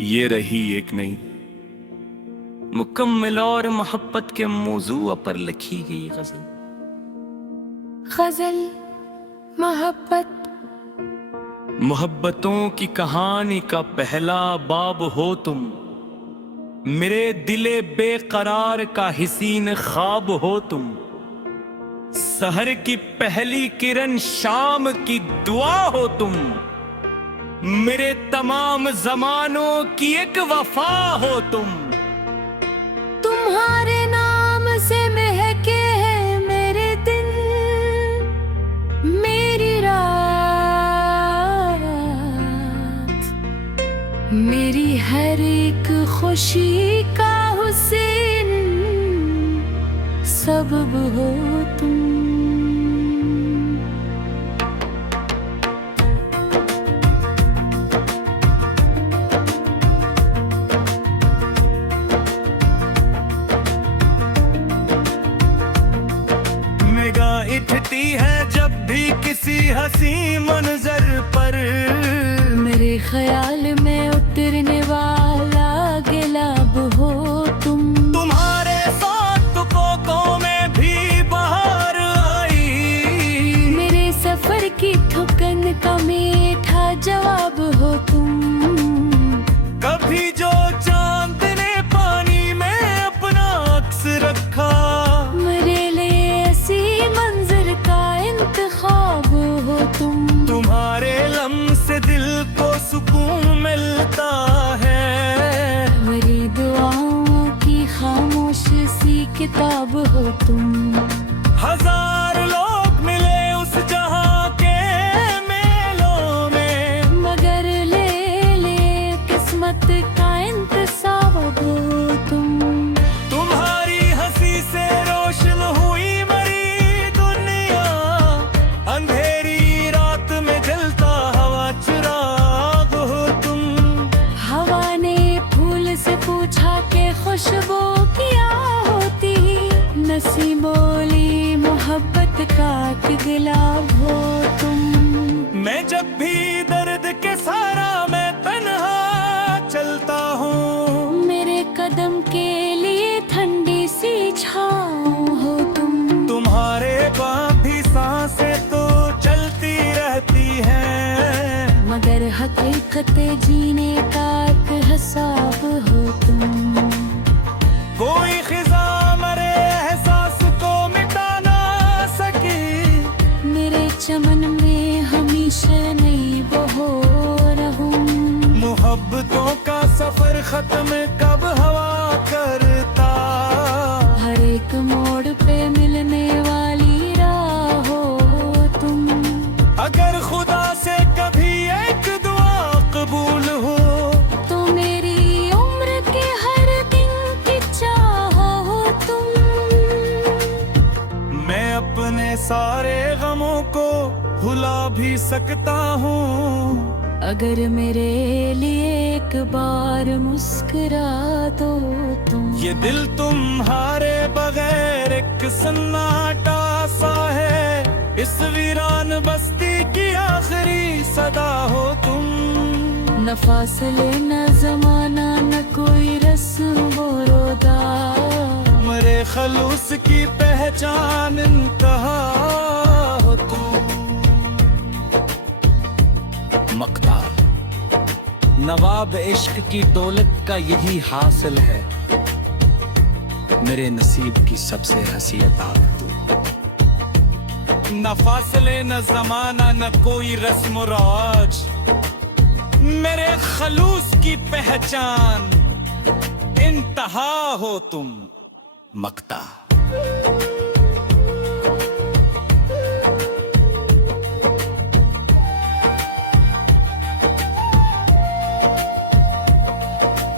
ये रही एक नई मुकम्मल और मोहब्बत के मौजू पर लिखी गई गजल। गजल मोहब्बत। मोहब्बतों की कहानी का पहला बाब हो तुम, मेरे दिले बेकरार का हसीन ख्वाब हो तुम। सहर की पहली किरण शाम की दुआ हो तुम, मेरे तमाम जमानों की एक वफा हो तुम। तुम्हारे नाम से महके हैं मेरे दिन, मेरी रात, मेरी हर एक खुशी का हुस्न सबब हो तुम। उठती है जब भी किसी हसी मंजर पर, मेरे ख्याल में उतरने वाला गिलाब हो तुम। तुम्हारे साथ तुकों में भी बहार आई, मेरे सफर की ठुकन का मीठा जवाब हो तुम। कभी जो चांद ने पानी में अपना अक्स रखा, मेरे लिए ऐसी मंजर का इंतखाब हो तुम। तुम्हारे लम्से दिल को सुकून मिलता है, मेरी दुआओं की खामोश सी किताब हो तुम। हजार लोग मिले उस जहां के मेलों में, मगर ले किस्मत का इंतसाब हो तुम। तुम्हारी हंसी से रोशन हुई मरी दुनिया, अंधेरी रात में जलता हवा चिराग हो तुम। हवा ने फूल से पूछा कि खुशबू क्या होती, नसीब बोली मोहब्बत का गुलाब हो तुम। मैं जब भी दर्द के सारा मैं तन्हा चलता हूँ, मेरे कदम के लिए ठंडी सी छाँव हो तुम। तुम्हारे पास भी सांसें तो चलती रहती हैं, मगर हकीकत जीने का एक हिसाब हो तुम। कोई खिजा मरे एहसास को मिटा ना सकी, मेरे चमन में हमेशा नई बहो रहूं। मोहब्बतों का सफर खत्म कब हवा करता, हर एक मोड़ पे मिलने वाली राह हो तुम। अगर खुदा से कभी एक दुआ कबूल हो, तो मेरी उम्र के हर दिन की चाह हो तुम। मैं अपने सारे गमों को भुला भी सकता हूँ, अगर मेरे लिए एक बार मुस्कुरा दो तुम। ये दिल तुम्हारे बगैर एक सन्नाटा सा है, इस वीरान बस्ती की आखिरी सदा हो तुम। न फासले न जमाना न कोई रस्म वो रोदा, मेरे खलूस की पहचान इंतहा हो तुम। मक्ता नवाब इश्क की दौलत का यही हासिल है, मेरे नसीब की सबसे हंसी अता तू। न फासले न जमाना न कोई रस्म राज, मेरे खलूस की पहचान इंतहा हो तुम। मक्ता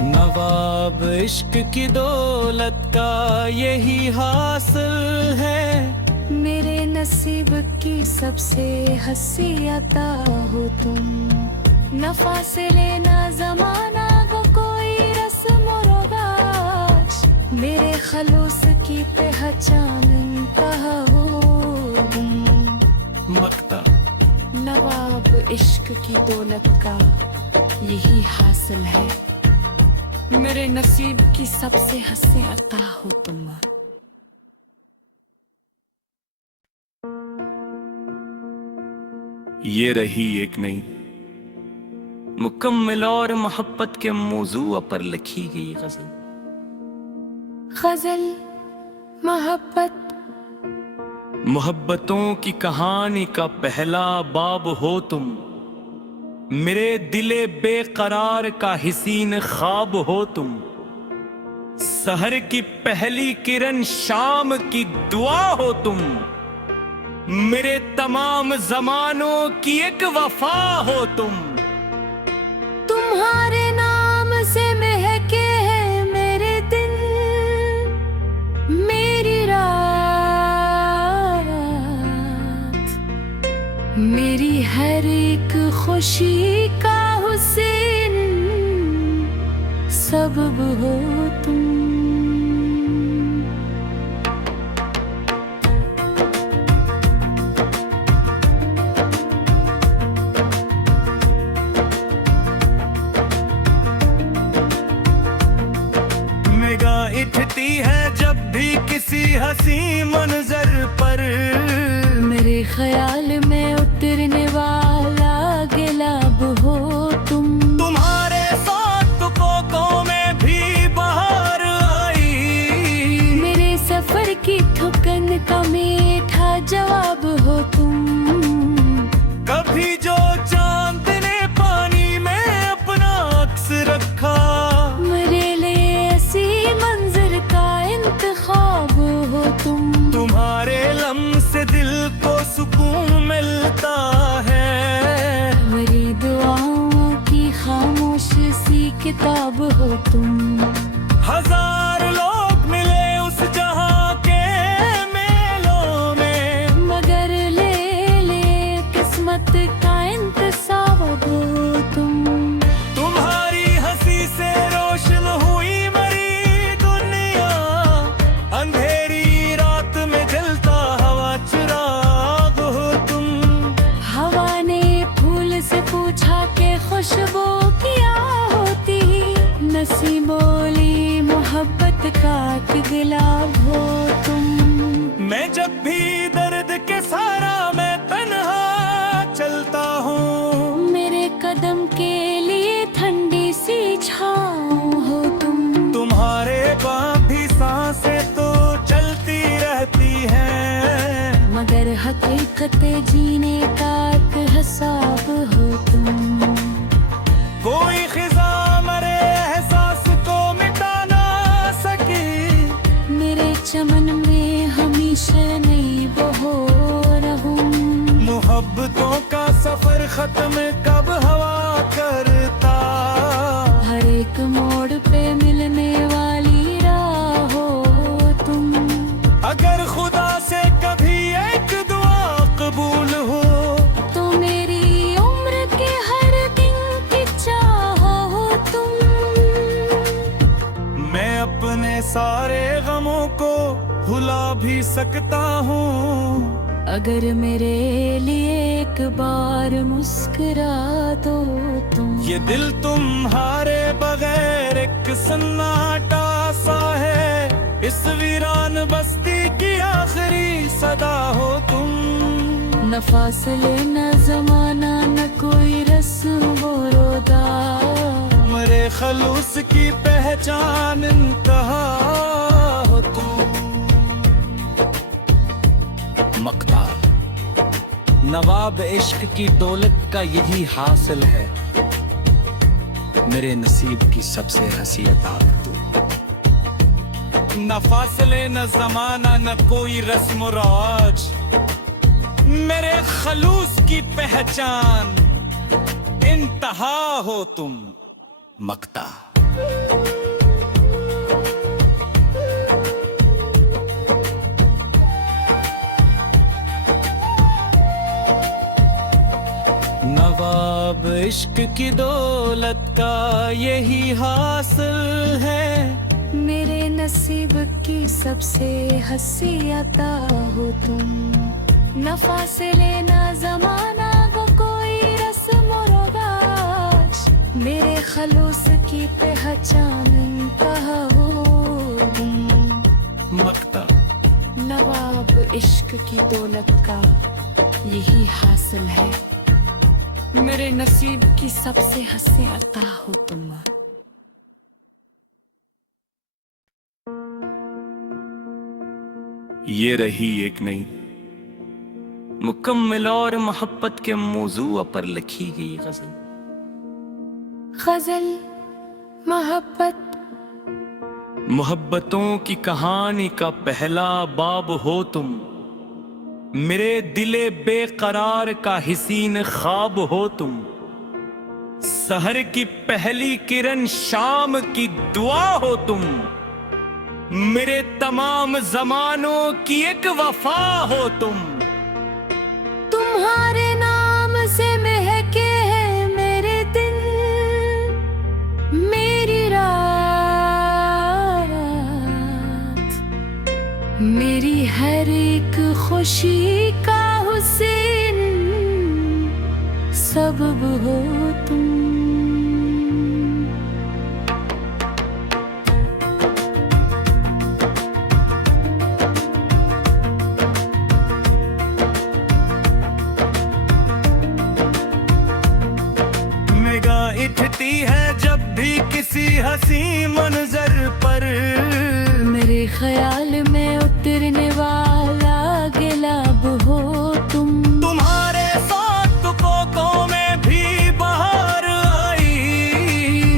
नवाब इश्क की दौलत का यही हासिल है, मेरे नसीब की सबसे हंसी अता हो तुम। न फासले न जमाना को कोई रस्म रोगाज, मेरे खलूस की पहचान कहा हो तुम। मक्ता नवाब इश्क की दौलत का यही हासिल है, मेरे नसीब की सबसे हंसी अता हो तुम। ये रही एक नई मुकम्मल और मोहब्बत के मौजू पर लिखी गई गजल। गजल मोहब्बत। मोहब्बतों की कहानी का पहला बाब हो तुम, मेरे दिले बेकरार का हसीन ख्वाब हो तुम। सहर की पहली किरण शाम की दुआ हो तुम, मेरे तमाम जमानों की एक वफा हो तुम। तुम्हारे नाम से महके हैं मेरे दिन, मेरी रात, मेरी हर एक खुशी का हुसैन सबब हो तुम। उठती है जब भी किसी हसी मंजर पर, मेरे ख्याल में उतरने वाला गिलाब हो तुम। तुम्हारे साथ कोकों में भी बहार आई, मेरे सफर की थुकन का मीठा जवाब हो तुम। कभी जो चांद ने पानी में अपना अक्स रखा, मेरे लिए ऐसी मंजर का इंतखाब हो तुम। तुम्हारे लम्से दिल को सुकून मिलता है, मेरी दुआओं की खामोश सी किताब हो तुम। हजार लोग मिले उस जहां के मेलों में, मगर ले ले किस्मत का इंतसाब हो तुम। तुम्हारी हंसी से रोशन हुई मरी दुनिया, अंधेरी रात में जलता हवा चिराग हो तुम। हवा ने फूल से पूछा कि खुशबू क्या होती, नसीबोली मोहब्बत का गुलाब हो तुम। मैं जब भी दर्द के सारा मैं तन्हा चलता हूँ, मेरे कदम के लिए ठंडी सी छाँव हो तुम। तुम्हारे पास भी सांसें तो चलती रहती हैं, मगर हकीकत जीने का एक हिसाब हो तुम। कोई खिजा मरे एहसास को मिटा ना सकी, मेरे चमन में हमेशा नई बहो रहूं। मोहब्बतों का सफर खत्म कब हवा करता, हर एक मोड़ पे मिलने वाली राह हो तुम। अगर खुदा से कभी एक दुआ कबूल हो, तो मेरी उम्र के हर दिन की चाह हो तुम। मैं अपने सारे गमों को भुला भी सकता हूँ, अगर मेरे लिए एक बार मुस्कुरा दो तुम। ये दिल तुम्हारे बगैर एक सन्नाटा सा है, इस वीरान बस्ती की आखिरी सदा हो तुम। न फासले न जमाना न कोई रस्म वो रोदा, मेरे खलूस की पहचान इंतहा हो तुम। मक्ता नवाब इश्क की दौलत का यही हासिल है, मेरे नसीब की सबसे हंसी अता तू। न फासले न जमाना न कोई रस्म राज, मेरे खलूस की पहचान इंतहा हो तुम। मक्ता नवाब इश्क की दौलत का यही हासिल है, मेरे नसीब की सबसे हंसी अता हो तुम। न फासले न जमाना को कोई रस्म और रिवाज, मेरे खलूस की पहचान कहा हो तुम। मक्ता नवाब इश्क की दौलत का यही हासिल है, मेरे नसीब की सबसे हंसी अता हो तुम। ये रही एक नई मुकम्मल और मोहब्बत के मौजू पर लिखी गई गजल। गजल मोहब्बत। मोहब्बतों की कहानी का पहला बाब हो तुम, मेरे दिले बेकरार का हसीन ख्वाब हो तुम। सहर की पहली किरण शाम की दुआ हो तुम, मेरे तमाम जमानों की एक वफा हो तुम। तुम्हारे नाम से महके हैं मेरे दिन, मेरी रात, मेरी हर एक खुशी का हुसैन सबब हो तुम। उठती है जब भी किसी हंसी मंजर पर, मेरे ख्याल में उतरने वाला गिलाब हो तुम। तुम्हारे साथ कोकों में भी बहार आई,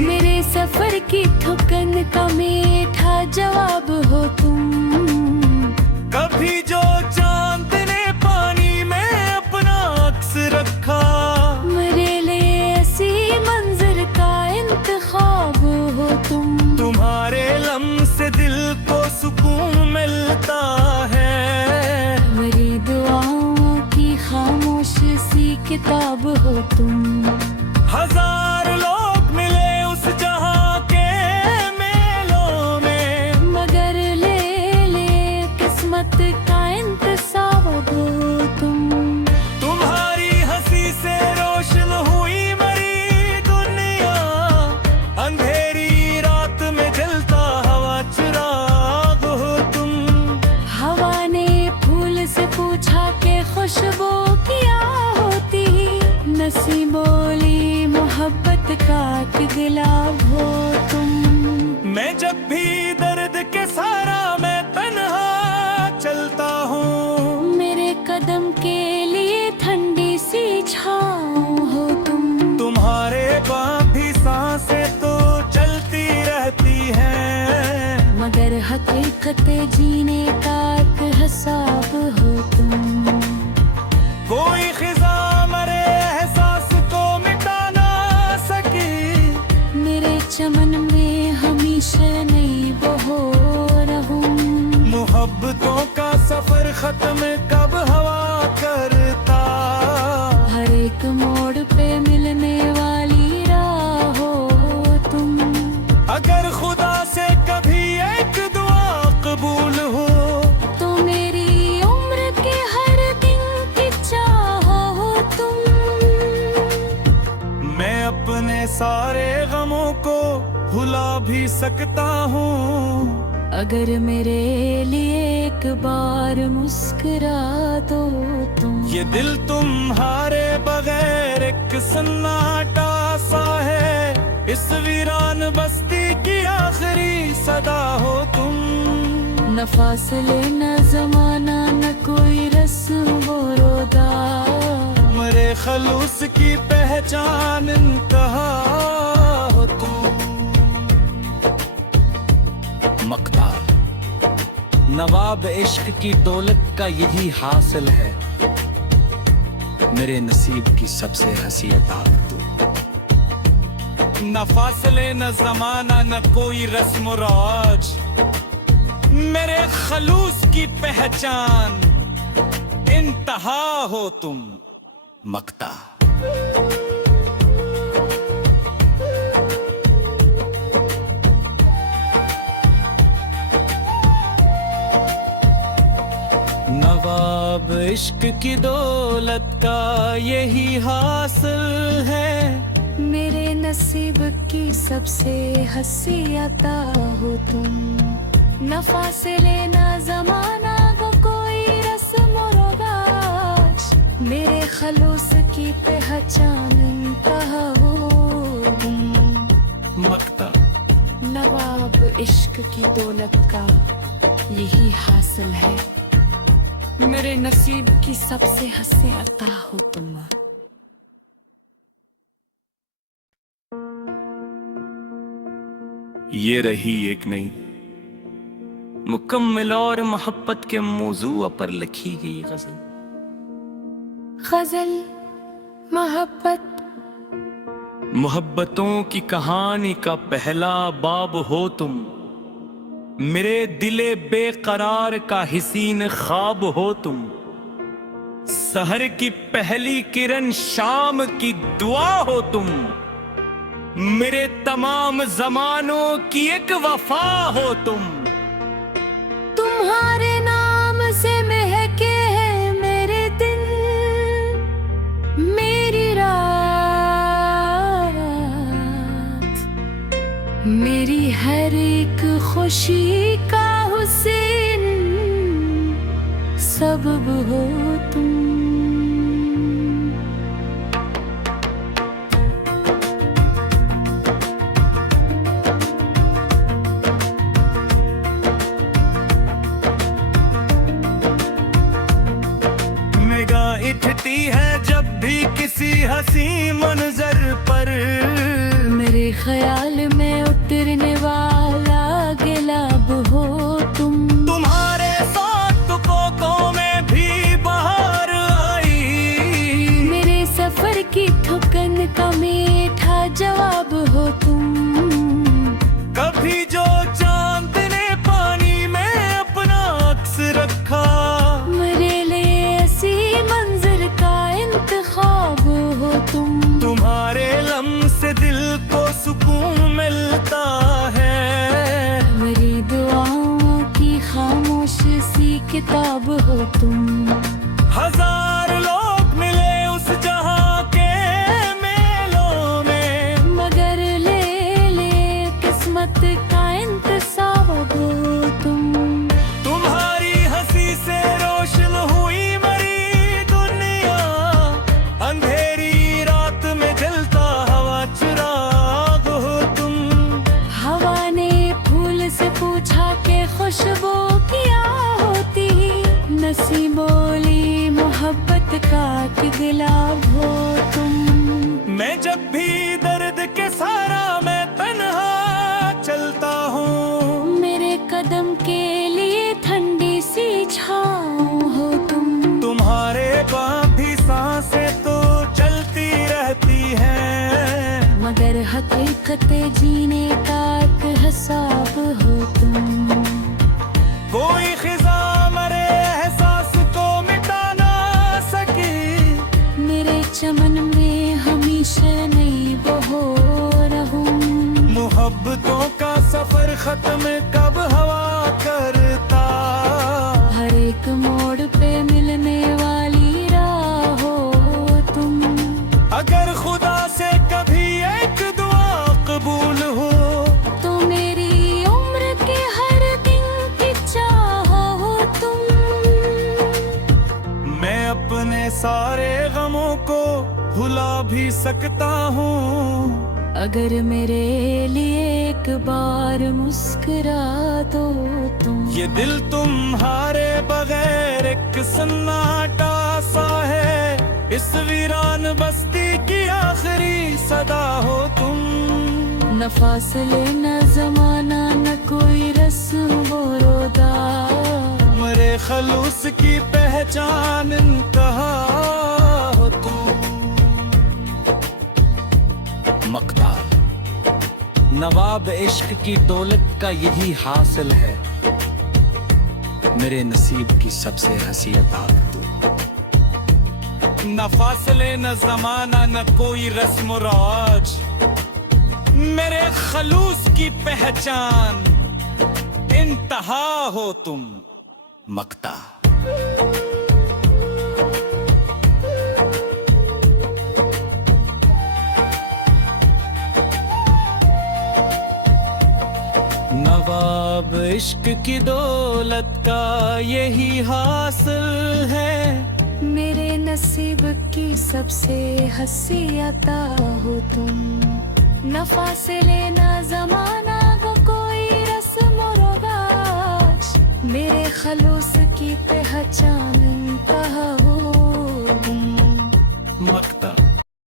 मेरे सफर की ठुकन का मीठा जवाब हो तुम। कभी जो चांद ने पानी में अपना अक्स रखा, मेरे लिए ऐसी मंजर का इंतखाब हो तुम। तुम्हारे लम्से दिल को सुकून मिलता है, मेरी दुआओं की खामोश सी किताब हो तुम। हजार लोग मिले उस जहां के मेलों में, मगर ले ले किस्मत का इंतसाब हो तुम। तुम्हारी हंसी से रोशन हुई मेरी दुनिया, अंधेरी रात में जलता हवा चिराग हो तुम। हवा ने फूल से पूछा कि खुशबू क्या होती, नसीब बोली मोहब्बत का कि गुलाब हो तुम। मैं जब भी दर्द के सारा मैं तन्हा चलता हूँ, मेरे कदम के लिए ठंडी सी छाँव हो तुम। तुम्हारे पास भी सांसें तो चलती रहती हैं, मगर हकीकत जीने का एक हिसाब हो तुम। कोई खिजा मरे एहसास को मिटा ना सकी, मेरे चमन में हमेशा नई बहो रहूं। मोहब्बतों का सफर खत्म कब हवा करता, हर एक मोड़ पे मिलने वाली राह हो तुम। अगर खुदा से कभी एक दुआ कबूल हो, तो मेरी उम्र के हर दिन की चाह हो तुम। मैं अपने सारे गमों को भुला भी सकता हूँ, अगर मेरे लिए एक बार मुस्कुरा दो तुम। ये दिल तुम्हारे बगैर एक सन्नाटा सा है, इस वीरान बस्ती की आखिरी सदा हो तुम। न फासले न जमाना न कोई रस्म वो रोदा, मेरे खलूस की पहचान इंतहा हो तुम। मक्ता नवाब इश्क की दौलत का यही हासिल है, मेरे नसीब की सबसे हंसी अता तू। न फासले न जमाना न कोई रस्म राज, मेरे खलूस की पहचान इंतहा हो तुम। मक्ता नवाब इश्क की दौलत का यही हासिल है, मेरे नसीब की सबसे हंसी अता हो तुम। न फासिले न जमाना को कोई रस्म और रवाज, मेरे खलूस की पहचान इंतहा हो तुम। मक्ता नवाब इश्क की दौलत का यही हासिल है, मेरे नसीब की सबसे हंसी अता हो तुम। ये रही एक नई मुकम्मल और मोहब्बत के मौजू पर लिखी गई गजल। गजल मोहब्बत। मोहब्बतों की कहानी का पहला बाब हो तुम, मेरे दिले बेकरार का हसीन ख्वाब हो तुम। सहर की पहली किरण शाम की दुआ हो तुम, मेरे तमाम जमानों की एक वफा हो तुम। तुम्हारे नाम से महके हैं मेरे दिन, मेरी रात, मेरी हर एक खुशी का हुसैन सबब हो तुम। उठती है जब भी किसी हसी मंजर पर, मेरे ख्याल में उतरने वाला गिलाब हो तुम। तुम्हारे साथ तुफोकों में भी बहार आई, मेरे सफर की ठुकन का मीठा जवाब हो तुम। कभी जो चांद ने पानी में अपना अक्स रखा, मेरे लिए ऐसी मंजिल का इंतखाब हो तुम। तुम्हारे लम्से दिल को सुकून मिलता है, मेरी दुआओं की खामोश सी किताब हो तुम। हजार लोग मिले उस जहां के मेलों में, मगर ले किस्मत का इंतसाब हो तुम। तुम्हारी हंसी से रोशन हुई मरी दुनिया, अंधेरी रात में जलता हवा चिराग हो तुम। हवा ने फूल से पूछा कि खुशबू क्या होती, नसी बोली मोहब्बत का कि गुलाब हो तुम। मैं जब भी दर्द के सारा मैं तन्हा चलता हूँ, मेरे कदम के लिए ठंडी सी छाँव हो तुम। तुम्हारे पास भी सांसें तो चलती रहती हैं, मगर हकीकत जीने का एक हिसाब हो तुम। कोई खिजा मरे एहसास को मिटा ना सकी, मेरे चमन में हमेशा नई बहो रहूं। मोहब्बतों का सफर खत्म कब हवा करता, हर एक मोड़ पे मिलने वाली राह हो तुम। अगर खुदा से कभी एक दुआ कबूल हो, तो मेरी उम्र के हर दिन की चाह हो तुम। मैं अपने सारे गमों को भुला भी सकता हूँ, अगर मेरे लिए एक बार मुस्कुरा दो तुम। ये दिल तुम्हारे बगैर एक सन्नाटा सा है, इस वीरान बस्ती की आखिरी सदा हो तुम। न फासले न जमाना न कोई रस्म वो रोदा, मेरे खलूस की पहचान इंतहा हो तुम। मक्ता नवाब इश्क की दौलत का यही हासिल है, मेरे नसीब की सबसे हंसी अता तू। न फासले न जमाना न कोई रस्म राज, मेरे खलूस की पहचान इंतहा हो तुम। मक्ता नवाब इश्क की दौलत का यही हासिल है। मेरे नसीब की सबसे हंसी अता हो तुम। न फासिले न जमाना को कोई रस्म और रवाज। मेरे खलूस की पहचान कहा हो तुम। मक्ता